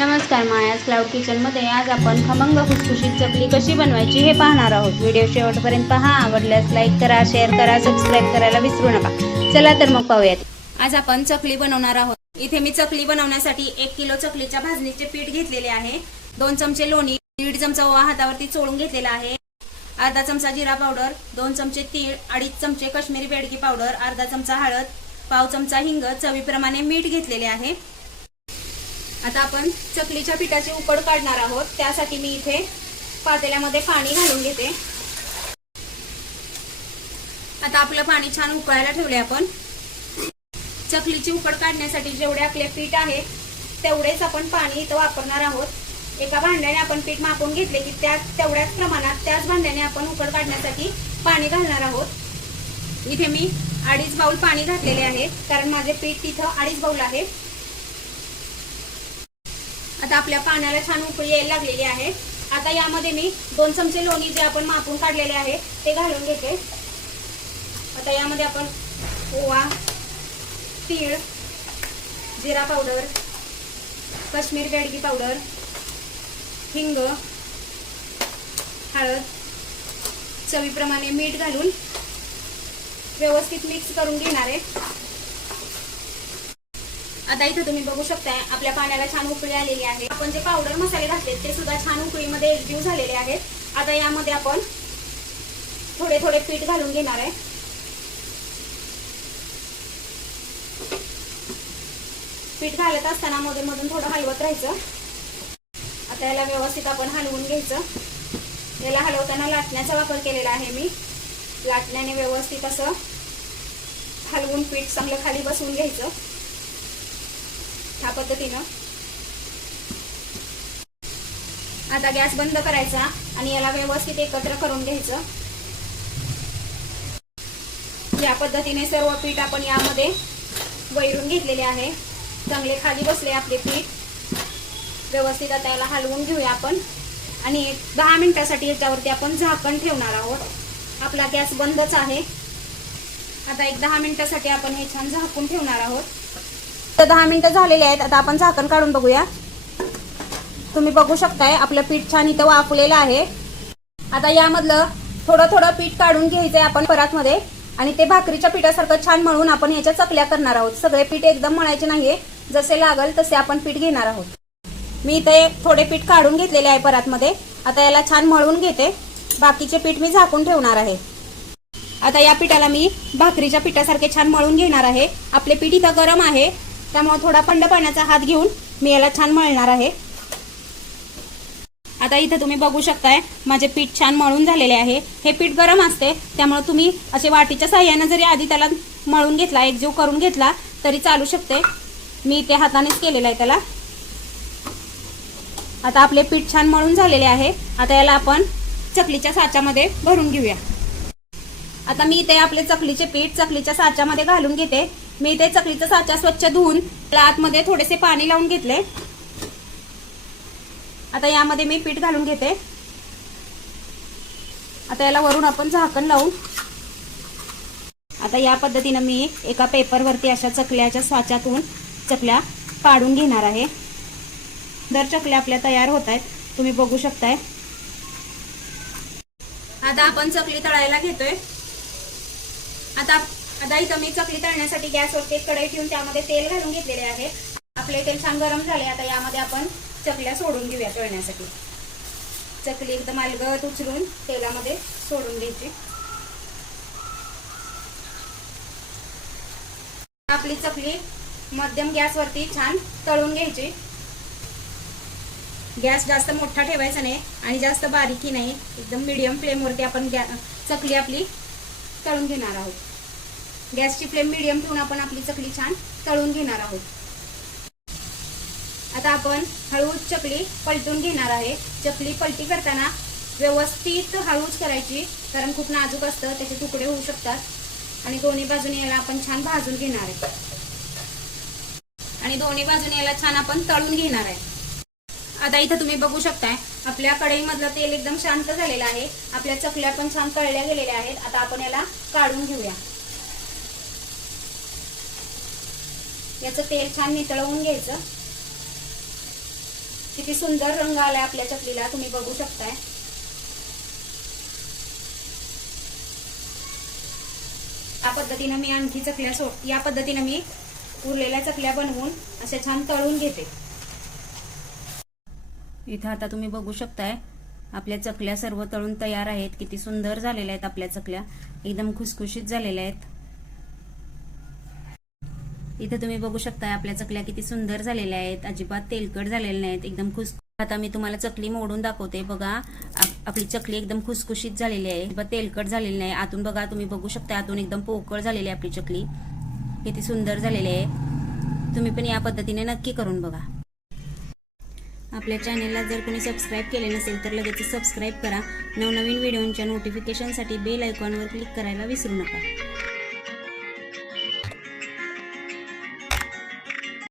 नमस्कार मायाज क्लाउड किचनमध्ये आज आपण खमंग खुसखुशीत चकली कशी बनवायची हे पाहणार आहोत. व्हिडिओ शेवटपर्यंत पहा आवडल्यास लाईक करा शेअर करा सबस्क्राईब करायला विसरू नका. चला तर मग पाहूयात. आज आपण चकली बनवणार आहोत. इथे मी चकली बनवण्यासाठी एक किलो चकलीच्या भाजणीचे पीठ घेतलेले आहे. दोन चमचे लोणी दीड चमचा ओवा हातावरती चोळून घेतलेला आहे. अर्धा चमचा जिरा पावडर दोन चमचे तीळ अडीच चमचे काश्मीरी बेडगी पावडर अर्धा चमचा हळद पाव चमचा हिंग चवीप्रमाणे मीठ घेतलेले आहे. आता आपण चकलीच्या पिठाची उकड काढणार आहोत. त्यासाठी मी इथे पातेल्यामध्ये पाणी घालून घेते. आता आपलं पाणी छान उकळायला ठेवले आपण. चकलीची उकड काढण्यासाठी जेवढे आपले पीठ आहे तेवढेच आपण पाणी इथं वापरणार आहोत. एका भांड्याने आपण पीठ मापून घेतले की त्या तेवढ्याच प्रमाणात त्याच भांड्याने आपण उकड काढण्यासाठी पाणी घालणार आहोत. इथे मी अडीच बाऊल पाणी घातलेले आहे कारण माझे पीठ तिथं अडीच बाऊल आहे. आता आपल्या पाण्याला छान उकळी यायला लागलेली आहे. आता यामध्ये मी दोन चमचे लोणी जे आपण मापून काढलेले आहे ते घालून घेते. आता यामध्ये आपण ओवा तीळ जिरा पावडर काश्मीर बेडगी पावडर हिंग हळद चवीप्रमाणे मीठ घालून व्यवस्थित मिक्स करून घेणार आहे. आता इथं तुम्ही बघू शकताय आपल्या पाण्याला छान उकळी आलेली आहे. आपण जे पावडर मसाले घातले ते सुद्धा छान उकळीमध्ये एकजीव झालेले आहेत. आता यामध्ये आपण थोडे थोडे पीठ घालून घेणार आहे. पीठ घालत असताना मध्ये मधून थोडं हलवत राहायचं. आता याला व्यवस्थित आपण हलवून घ्यायचं. याला हलवताना लाटण्याचा वापर केलेला आहे मी. लाटण्याने व्यवस्थित असं हलवून पीठ चांगलं खाली बसवून घ्यायचं. ह्या पद्धतीनं. आता गॅस बंद करायचा आणि याला व्यवस्थित एकत्र करून घ्यायचं. या पद्धतीने सर्व पीठ आपण यामध्ये वैरून घेतलेले आहे. चांगले खाली बसले आपले पीठ. व्यवस्थित आता याला हलवून घेऊया आपण. आणि दहा मिनिटासाठी याच्यावरती आपण झाकण ठेवणार आहोत. आपला गॅस बंदच आहे. आता एक दहा मिनिटासाठी आपण हे छान झाकून ठेवणार आहोत. तर दहा मिनिटं झालेले आहेत. आता आपण झाकण काढून बघूया. तुम्ही बघू शकताय आपलं पीठ छान इथं वाफलेलं आहे. आता यामधलं थोडं थोडं पीठ काढून घ्यायचंय आपण परातमध्ये. आणि ते भाकरीच्या पिठासारखं छान मळून आपण याच्या चकल्या करणार आहोत. सगळे पीठ एकदम मळायचे नाहीये. जसे लागल तसे आपण पीठ घेणार आहोत. मी इथे थोडे पीठ काढून घेतलेले आहे परातमध्ये. आता याला छान मळून घेते. बाकीचे पीठ मी झाकून ठेवणार आहे. आता या पिठाला मी भाकरीच्या पिठासारखे छान मळून घेणार आहे. आपले पीठ इथं गरम आहे. त्यामुळे थोडा थंड पाण्याचा हात घेऊन मी याला छान मळणार आहे. आता इथं तुम्ही बघू शकताय माझे पीठ छान मळून झालेले आहे. हे पीठ गरम असते त्यामुळे तुम्ही असे वाटीच्या साह्यानं जरी आधी त्याला मळून घेतला एकजीव करून घेतला तरी चालू शकते. मी ते हातानेच केलेलं आहे त्याला. आता आपले पीठ छान मळून झालेले आहे. आता याला आपण चकलीच्या साच्यामध्ये भरून घेऊया. आता मी इथे आपले चकलीचे पीठ चकलीच्या साच्यामध्ये घालून घेते. मी ते चकलीचा साचा स्वच्छ धुवून त्याला आतमध्ये थोडेसे पाणी लावून घेतले. आता यामध्ये मी पीठ घालून घेते. आता याला वरून आपण झाकण लावून आता या पद्धतीनं मी एका पेपरवरती अशा चकल्याच्या स्वाच्यातून चकल्या काढून घेणार आहे. दर चकल्या आपल्या तयार होत आहेत. तुम्ही बघू शकताय. आता आपण चकली तळायला घेतोय. आता आता इथं मी चकली तळण्यासाठी गॅसवरती कढई ठेवून त्यामध्ये तेल घालून घेतलेले आहे. आपले तेल छान गरम झाले आता यामध्ये आपण चकल्या सोडून घेऊया तळण्यासाठी. चकली एकदम अलगत उचलून तेलामध्ये सोडून घ्यायची आपली चकली मध्यम गॅसवरती छान तळून घ्यायची. गॅस जास्त मोठा ठेवायचा नाही आणि जास्त बारीकही नाही एकदम मिडियम फ्लेमवरती आपण गॅ चकली आपली तळून घेणार आहोत. गॅसची फ्लेम मिडियम ठेवून आपण आपली चकली छान तळून घेणार आहोत. आता आपण हळूच चकली पलटून घेणार आहे. चकली पलटी करताना व्यवस्थित हळूच करायची कारण खूप नाजूक असतं त्याचे तुकडे होऊ शकतात. आणि दोन्ही बाजूने याला आपण छान भाजून घेणार आहे. आणि दोन्ही बाजूने याला छान आपण तळून घेणार आहे. आता इथं तुम्ही बघू शकताय आपल्या कढईमधलं तेल एकदम शांत झालेलं आहे. आपल्या चकल्या पण छान तळल्या गेलेल्या आहेत. आता आपण याला काढून घेऊया. याचं तेल छान नितळवून घ्यायचं. किती सुंदर रंग आलाय आपल्या चकलीला तुम्ही बघू शकताय. या पद्धतीनं मी आणखी चकल्या सो या पद्धतीनं मी उरलेल्या चकल्या बनवून अशा छान तळून घेते. इथं आता तुम्ही बघू शकताय आपल्या चकल्या सर्व तळून तयार आहेत. किती सुंदर झालेल्या आहेत आपल्या चकल्या. एकदम खुसखुशीत झालेल्या आहेत. इथं तुम्ही बघू शकताय आपल्या चकल्या किती सुंदर झालेल्या आहेत. अजिबात तेलकट झालेल्या नाहीत एकदम खुस आता मी तुम्हाला चकली मोडून दाखवते. बघा आपली चकली एकदम खुसखुशीत झालेली आहे. अजिबात तेलकट झालेली नाही. आतून बघा तुम्ही बघू शकता आतून एकदम पोकळ झालेली आहे आपली चकली. किती सुंदर झालेली आहे. तुम्ही पण या पद्धतीने नक्की करून बघा. आपल्या चॅनेलला जर कोणी सबस्क्राईब केले नसेल तर लगेच सबस्क्राईब करा. नवनवीन व्हिडिओंच्या नोटिफिकेशनसाठी बेल आयकॉनवर क्लिक करायला विसरू नका.